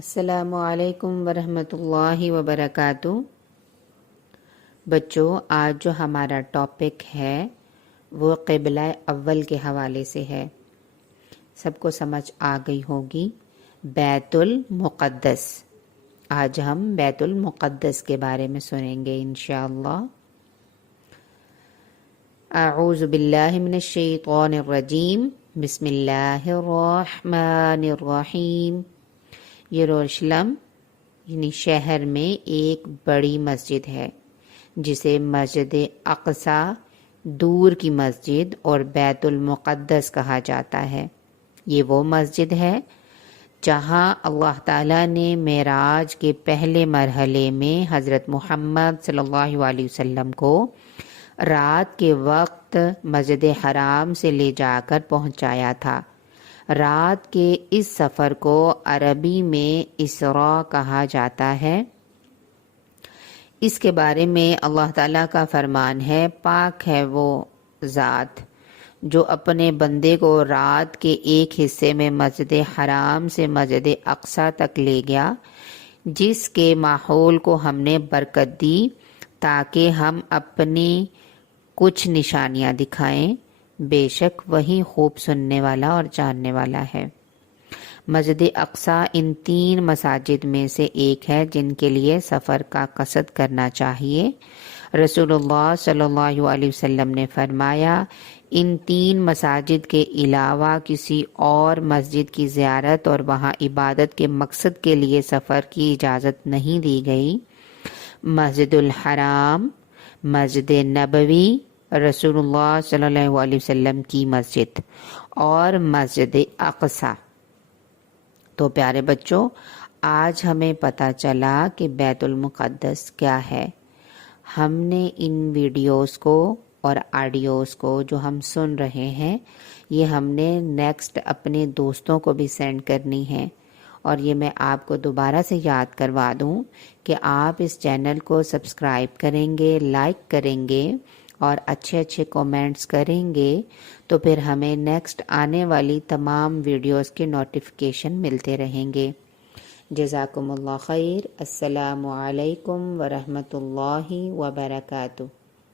السلام علیکم ورحمۃ اللہ وبرکاتہ۔ بچوں، آج جو ہمارا ٹاپک ہے وہ قبلہ اول کے حوالے سے ہے۔ سب کو سمجھ آ گئی ہوگی، بیت المقدس۔ آج ہم بیت المقدس کے بارے میں سنیں گے انشاءاللہ۔ اعوذ باللہ من الشیطان الرجیم، بسم اللہ الرحمن الرحیم۔ یروشلم یعنی شہر میں ایک بڑی مسجد ہے جسے مسجد اقصی، دور کی مسجد، اور بیت المقدس کہا جاتا ہے۔ یہ وہ مسجد ہے جہاں اللہ تعالیٰ نے معراج کے پہلے مرحلے میں حضرت محمد صلی اللہ علیہ وسلم کو رات کے وقت مسجد حرام سے لے جا کر پہنچایا تھا۔ رات کے اس سفر کو عربی میں اسراء کہا جاتا ہے۔ اس کے بارے میں اللہ تعالیٰ کا فرمان ہے، پاک ہے وہ ذات جو اپنے بندے کو رات کے ایک حصے میں مسجد حرام سے مسجد اقصی تک لے گیا، جس کے ماحول کو ہم نے برکت دی تاکہ ہم اپنی کچھ نشانیاں دکھائیں۔ بے شک وہی خوب سننے والا اور جاننے والا ہے۔ مسجد اقصی ان 3 مساجد میں سے ایک ہے جن کے لیے سفر کا قصد کرنا چاہیے۔ رسول اللہ صلی اللہ علیہ وسلم نے فرمایا، ان 3 مساجد کے علاوہ کسی اور مسجد کی زیارت اور وہاں عبادت کے مقصد کے لیے سفر کی اجازت نہیں دی گئی۔ مسجد الحرام، مسجد نبوی، رسول اللہ صلی اللہ علیہ وسلم کی مسجد، اور مسجد اقصی۔ تو پیارے بچوں، آج ہمیں پتہ چلا کہ بیت المقدس کیا ہے۔ ہم نے ان ویڈیوز کو اور آڈیوز کو جو ہم سن رہے ہیں، یہ ہم نے نیکسٹ اپنے دوستوں کو بھی سینڈ کرنی ہے۔ اور یہ میں آپ کو دوبارہ سے یاد کروا دوں کہ آپ اس چینل کو سبسکرائب کریں گے، لائک کریں گے اور اچھے کومنٹس کریں گے تو پھر ہمیں نیکسٹ آنے والی تمام ویڈیوز کے نوٹیفیکیشن ملتے رہیں گے۔ جزاکم اللہ خیر۔ السلام علیکم ورحمۃ اللہ وبرکاتہ۔